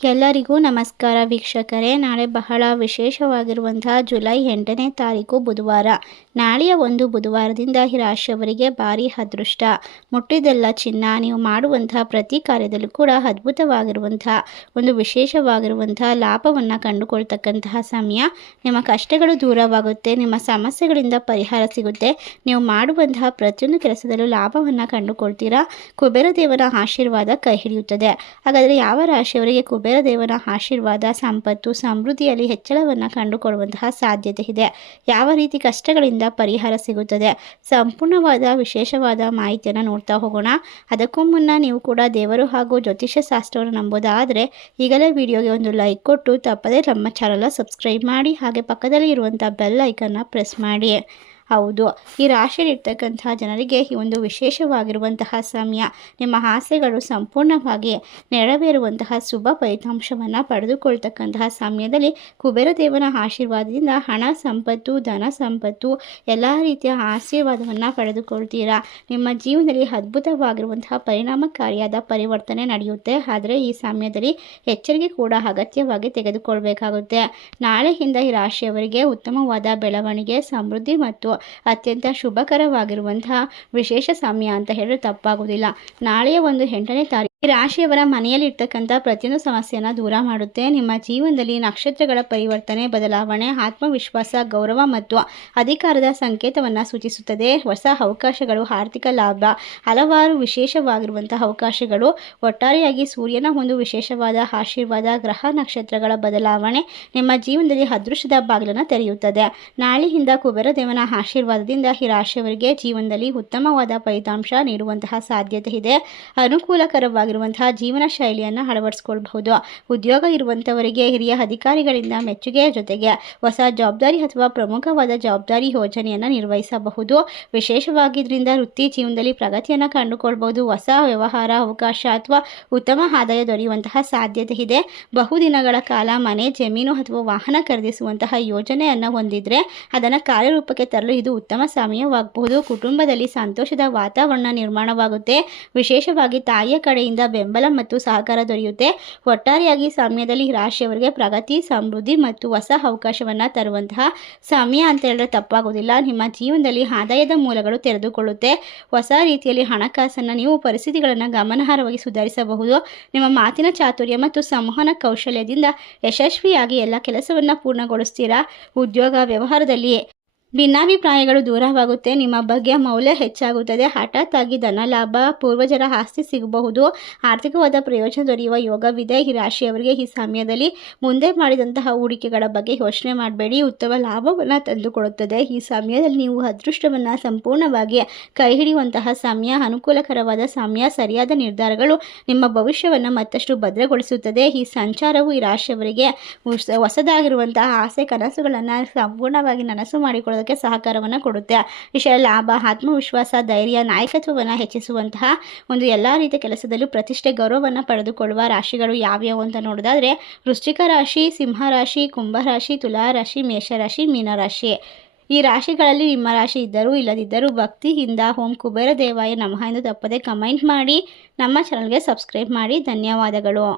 ಎಲ್ಲರಿಗೂ ನಮಸ್ಕಾರ ವೀಕ್ಷಕರೇ. ನಾಳೆ ಬಹಳ ವಿಶೇಷವಾಗಿರುವಂತಹ ಜುಲೈ 8ನೇ ತಾರೀಕು ಬುಧವಾರ. ನಾಳೆಯ ಒಂದು ಬುಧವಾರದಿಂದ ಈ ರಾಶಿಯವರಿಗೆ ಭಾರಿ ಅದೃಷ್ಟ. ಮುಟ್ಟಿದೆಲ್ಲ ಚಿನ್ನ. ನೀವು ಮಾಡುವಂತಹ ಪ್ರತಿ ಕಾರ್ಯದಲ್ಲೂ ಕೂಡ ಅದ್ಭುತವಾಗಿರುವಂತಹ ಒಂದು ವಿಶೇಷವಾಗಿರುವಂತಹ ಲಾಭವನ್ನು ಕಂಡುಕೊಳ್ತಕ್ಕಂತಹ ಸಮಯ. ನಿಮ್ಮ ಕಷ್ಟಗಳು ದೂರವಾಗುತ್ತೆ, ನಿಮ್ಮ ಸಮಸ್ಯೆಗಳಿಂದ ಪರಿಹಾರ ಸಿಗುತ್ತೆ. ನೀವು ಮಾಡುವಂತಹ ಪ್ರತಿಯೊಂದು ಕೆಲಸದಲ್ಲೂ ಲಾಭವನ್ನು ಕಂಡುಕೊಳ್ತೀರಾ. ಕುಬೇರ ದೇವರ ಆಶೀರ್ವಾದ ಕೈ ಹಿಡಿಯುತ್ತದೆ. ಹಾಗಾದರೆ ಯಾವ ರಾಶಿಯವರಿಗೆ ಕುಬೇರ ದೇವರ ಆಶೀರ್ವಾದ, ಸಂಪತ್ತು, ಸಮೃದ್ಧಿಯಲ್ಲಿ ಹೆಚ್ಚಳವನ್ನು ಕಂಡುಕೊಳ್ಳುವಂತಹ ಸಾಧ್ಯತೆ ಇದೆ? ಯಾವ ರೀತಿ ಕಷ್ಟಗಳಿಂದ ಪರಿಹಾರ ಸಿಗುತ್ತದೆ? ಸಂಪೂರ್ಣವಾದ ವಿಶೇಷವಾದ ಮಾಹಿತಿಯನ್ನು ನೋಡ್ತಾ ಹೋಗೋಣ. ಅದಕ್ಕೂ ಮುನ್ನ ನೀವು ಕೂಡ ದೇವರು ಹಾಗೂ ಜ್ಯೋತಿಷ್ಯ ಶಾಸ್ತ್ರವನ್ನು ನಂಬೋದಾದರೆ ಈಗಲೇ ವಿಡಿಯೋಗೆ ಒಂದು ಲೈಕ್ ಕೊಟ್ಟು ತಪ್ಪದೇ ನಮ್ಮ ಚಾನಲ್ ಸಬ್ಸ್ಕ್ರೈಬ್ ಮಾಡಿ, ಹಾಗೆ ಪಕ್ಕದಲ್ಲಿ ಇರುವಂಥ ಬೆಲ್ ಐಕನ್ನ ಪ್ರೆಸ್ ಮಾಡಿ. ಹೌದು, ಈ ರಾಶಿಯಲ್ಲಿರ್ತಕ್ಕಂತಹ ಜನರಿಗೆ ಈ ಒಂದು ವಿಶೇಷವಾಗಿರುವಂತಹ ಸಮಯ. ನಿಮ್ಮ ಆಸೆಗಳು ಸಂಪೂರ್ಣವಾಗಿ ನೆರವೇರುವಂತಹ ಶುಭ ಫಲಿತಾಂಶವನ್ನು ಪಡೆದುಕೊಳ್ತಕ್ಕಂತಹ ಸಮಯದಲ್ಲಿ ಕುಬೇರ ದೇವನ ಆಶೀರ್ವಾದದಿಂದ ಹಣ ಸಂಪತ್ತು, ಧನ ಸಂಪತ್ತು, ಎಲ್ಲ ರೀತಿಯ ಆಶೀರ್ವಾದವನ್ನು ಪಡೆದುಕೊಳ್ತೀರಾ. ನಿಮ್ಮ ಜೀವನದಲ್ಲಿ ಅದ್ಭುತವಾಗಿರುವಂತಹ ಪರಿಣಾಮಕಾರಿಯಾದ ಪರಿವರ್ತನೆ ನಡೆಯುತ್ತೆ. ಆದರೆ ಈ ಸಮಯದಲ್ಲಿ ಎಚ್ಚರಿಕೆ ಕೂಡ ಅಗತ್ಯವಾಗಿ ತೆಗೆದುಕೊಳ್ಬೇಕಾಗುತ್ತೆ. ನಾಳೆಯಿಂದ ಈ ರಾಶಿಯವರಿಗೆ ಉತ್ತಮವಾದ ಬೆಳವಣಿಗೆ, ಸಮೃದ್ಧಿ ಮತ್ತು ಅತ್ಯಂತ ಶುಭಕರವಾಗಿರುವಂತಹ ವಿಶೇಷ ಸಮಯ ಅಂತ ಹೇಳಿದ್ರೆ ತಪ್ಪಾಗುವುದಿಲ್ಲ. ನಾಳೆಯ ಒಂದು 8ನೇ ತಾರೀಕು ಈ ರಾಶಿಯವರ ಮನೆಯಲ್ಲಿರ್ತಕ್ಕಂಥ ಪ್ರತಿಯೊಂದು ಸಮಸ್ಯೆಯನ್ನು ದೂರ ಮಾಡುತ್ತೆ. ನಿಮ್ಮ ಜೀವನದಲ್ಲಿ ನಕ್ಷತ್ರಗಳ ಪರಿವರ್ತನೆ, ಬದಲಾವಣೆ, ಆತ್ಮವಿಶ್ವಾಸ, ಗೌರವ ಮತ್ತು ಅಧಿಕಾರದ ಸಂಕೇತವನ್ನು ಸೂಚಿಸುತ್ತದೆ. ಹೊಸ ಅವಕಾಶಗಳು, ಆರ್ಥಿಕ ಲಾಭ, ಹಲವಾರು ವಿಶೇಷವಾಗಿರುವಂತಹ ಅವಕಾಶಗಳು. ಒಟ್ಟಾರೆಯಾಗಿ ಸೂರ್ಯನ ಒಂದು ವಿಶೇಷವಾದ ಆಶೀರ್ವಾದ, ಗ್ರಹ ನಕ್ಷತ್ರಗಳ ಬದಲಾವಣೆ ನಿಮ್ಮ ಜೀವನದಲ್ಲಿ ಅದೃಷ್ಟದ ಬಾಗಿಲನ್ನು ತೆರೆಯುತ್ತದೆ. ನಾಳೆಯಿಂದ ಕುಬೇರ ದೇವನ ಆಶೀರ್ವಾದದಿಂದ ಈ ರಾಶಿಯವರಿಗೆ ಜೀವನದಲ್ಲಿ ಉತ್ತಮವಾದ ಫಲಿತಾಂಶ ನೀಡುವಂತಹ ಸಾಧ್ಯತೆ ಇದೆ. ಅನುಕೂಲಕರವಾಗಿ ಜೀವನ ಶೈಲಿಯನ್ನು ಅಳವಡಿಸಿಕೊಳ್ಳಬಹುದು. ಉದ್ಯೋಗ ಇರುವಂತವರಿಗೆ ಹಿರಿಯ ಅಧಿಕಾರಿಗಳಿಂದ ಮೆಚ್ಚುಗೆಯ ಜೊತೆಗೆ ಹೊಸ ಜವಾಬ್ದಾರಿ ಅಥವಾ ಪ್ರಮುಖವಾದ ಜವಾಬ್ದಾರಿ ಯೋಜನೆಯನ್ನು ನಿರ್ವಹಿಸಬಹುದು. ವಿಶೇಷವಾಗಿ ಇದರಿಂದ ವೃತ್ತಿ ಜೀವನದಲ್ಲಿ ಪ್ರಗತಿಯನ್ನು ಕಂಡುಕೊಳ್ಳಬಹುದು. ಹೊಸ ವ್ಯವಹಾರ ಅವಕಾಶ ಅಥವಾ ಉತ್ತಮ ಆದಾಯ ದೊರೆಯುವಂತಹ ಸಾಧ್ಯತೆ ಇದೆ. ಬಹುದಿನಗಳ ಕಾಲ ಮನೆ, ಜಮೀನು ಅಥವಾ ವಾಹನ ಖರೀದಿಸುವಂತಹ ಯೋಜನೆಯನ್ನು ಹೊಂದಿದ್ರೆ ಅದನ್ನು ಕಾರ್ಯರೂಪಕ್ಕೆ ತರಲು ಇದು ಉತ್ತಮ ಸಮಯವಾಗಬಹುದು. ಕುಟುಂಬದಲ್ಲಿ ಸಂತೋಷದ ವಾತಾವರಣ ನಿರ್ಮಾಣವಾಗುತ್ತೆ. ವಿಶೇಷವಾಗಿ ತಾಯಿಯ ಕಡೆಯಿಂದ ಬೆಂಬಲ ಮತ್ತು ಸಹಕಾರ ದೊರೆಯುತ್ತೆ. ಒಟ್ಟಾರೆಯಾಗಿ ಸಮಯದಲ್ಲಿ ರಾಶಿಯವರಿಗೆ ಪ್ರಗತಿ, ಸಮೃದ್ಧಿ ಮತ್ತು ಹೊಸ ಅವಕಾಶವನ್ನು ತರುವಂತಹ ಸಮಯ ಅಂತ ಹೇಳಿದ್ರೆ ತಪ್ಪಾಗುವುದಿಲ್ಲ. ನಿಮ್ಮ ಜೀವನದಲ್ಲಿ ಆದಾಯದ ಮೂಲಗಳು ತೆರೆದುಕೊಳ್ಳುತ್ತೆ. ಹೊಸ ರೀತಿಯಲ್ಲಿ ಹಣಕಾಸನ್ನು ನೀವು ಪರಿಸ್ಥಿತಿಗಳನ್ನು ಗಮನಾರ್ಹವಾಗಿ ಸುಧಾರಿಸಬಹುದು. ನಿಮ್ಮ ಮಾತಿನ ಚಾತುರ್ಯ ಮತ್ತು ಸಂವಹನ ಕೌಶಲ್ಯದಿಂದ ಯಶಸ್ವಿಯಾಗಿ ಎಲ್ಲ ಕೆಲಸವನ್ನು ಪೂರ್ಣಗೊಳಿಸ್ತೀರಾ. ಉದ್ಯೋಗ ವ್ಯವಹಾರದಲ್ಲಿ ಭಿನ್ನಾಭಿಪ್ರಾಯಗಳು ದೂರವಾಗುತ್ತೆ. ನಿಮ್ಮ ಬಗ್ಗೆ ಮೌಲ್ಯ ಹೆಚ್ಚಾಗುತ್ತದೆ. ಹಠಾತ್ ಆಗಿ ಧನ ಲಾಭ, ಪೂರ್ವಜರ ಆಸ್ತಿ ಸಿಗಬಹುದು. ಆರ್ಥಿಕವಾದ ಪ್ರಯೋಜನ ದೊರೆಯುವ ಯೋಗವಿದೆ. ಈ ರಾಶಿಯವರಿಗೆ ಈ ಸಮಯದಲ್ಲಿ ಮುಂದೆ ಮಾಡಿದಂತಹ ಹೂಡಿಕೆಗಳ ಬಗ್ಗೆ ಯೋಚನೆ ಮಾಡಬೇಡಿ. ಉತ್ತಮ ಲಾಭವನ್ನು ತಂದುಕೊಡುತ್ತದೆ. ಈ ಸಮಯದಲ್ಲಿ ನೀವು ಅದೃಷ್ಟವನ್ನು ಸಂಪೂರ್ಣವಾಗಿ ಕೈ ಹಿಡಿಯುವಂತಹ ಸಮಯ. ಅನುಕೂಲಕರವಾದ ಸಮಯ. ಸರಿಯಾದ ನಿರ್ಧಾರಗಳು ನಿಮ್ಮ ಭವಿಷ್ಯವನ್ನು ಮತ್ತಷ್ಟು ಭದ್ರಗೊಳಿಸುತ್ತದೆ. ಈ ಸಂಚಾರವು ಈ ರಾಶಿಯವರಿಗೆ ಹೊಸದಾಗಿರುವಂತಹ ಆಸೆ, ಕನಸುಗಳನ್ನು ಸಂಪೂರ್ಣವಾಗಿ ನನಸು ಮಾಡಿಕೊಳ್ಳುತ್ತದೆ ಸಹಕಾರವನ್ನು ಕೊಡುತ್ತೆ. ವಿಷಯ ಲಾಭ, ಆತ್ಮವಿಶ್ವಾಸ, ಧೈರ್ಯ, ನಾಯಕತ್ವವನ್ನು ಹೆಚ್ಚಿಸುವಂತಹ ಒಂದು ಎಲ್ಲ ರೀತಿಯ ಕೆಲಸದಲ್ಲೂ ಪ್ರತಿಷ್ಠೆ, ಗೌರವವನ್ನು ಪಡೆದುಕೊಳ್ಳುವ ರಾಶಿಗಳು ಯಾವ್ಯಾವು ಅಂತ ನೋಡೋದಾದ್ರೆ ವೃಶ್ಚಿಕ ರಾಶಿ, ಸಿಂಹ ರಾಶಿ, ಕುಂಭ ರಾಶಿ, ತುಲಾ ರಾಶಿ, ಮೇಷರಾಶಿ, ಮೀನರಾಶಿ. ಈ ರಾಶಿಗಳಲ್ಲಿ ನಿಮ್ಮ ರಾಶಿ ಇದ್ದರೂ ಇಲ್ಲದಿದ್ದರೂ ಭಕ್ತಿಯಿಂದ ಓಂ ಕುಬೇರ ದೇವಾಯ ನಮಃ ಎಂದು ತಪ್ಪದೆ ಕಮೆಂಟ್ ಮಾಡಿ. ನಮ್ಮ ಚಾನಲ್ಗೆ ಸಬ್ಸ್ಕ್ರೈಬ್ ಮಾಡಿ. ಧನ್ಯವಾದಗಳು.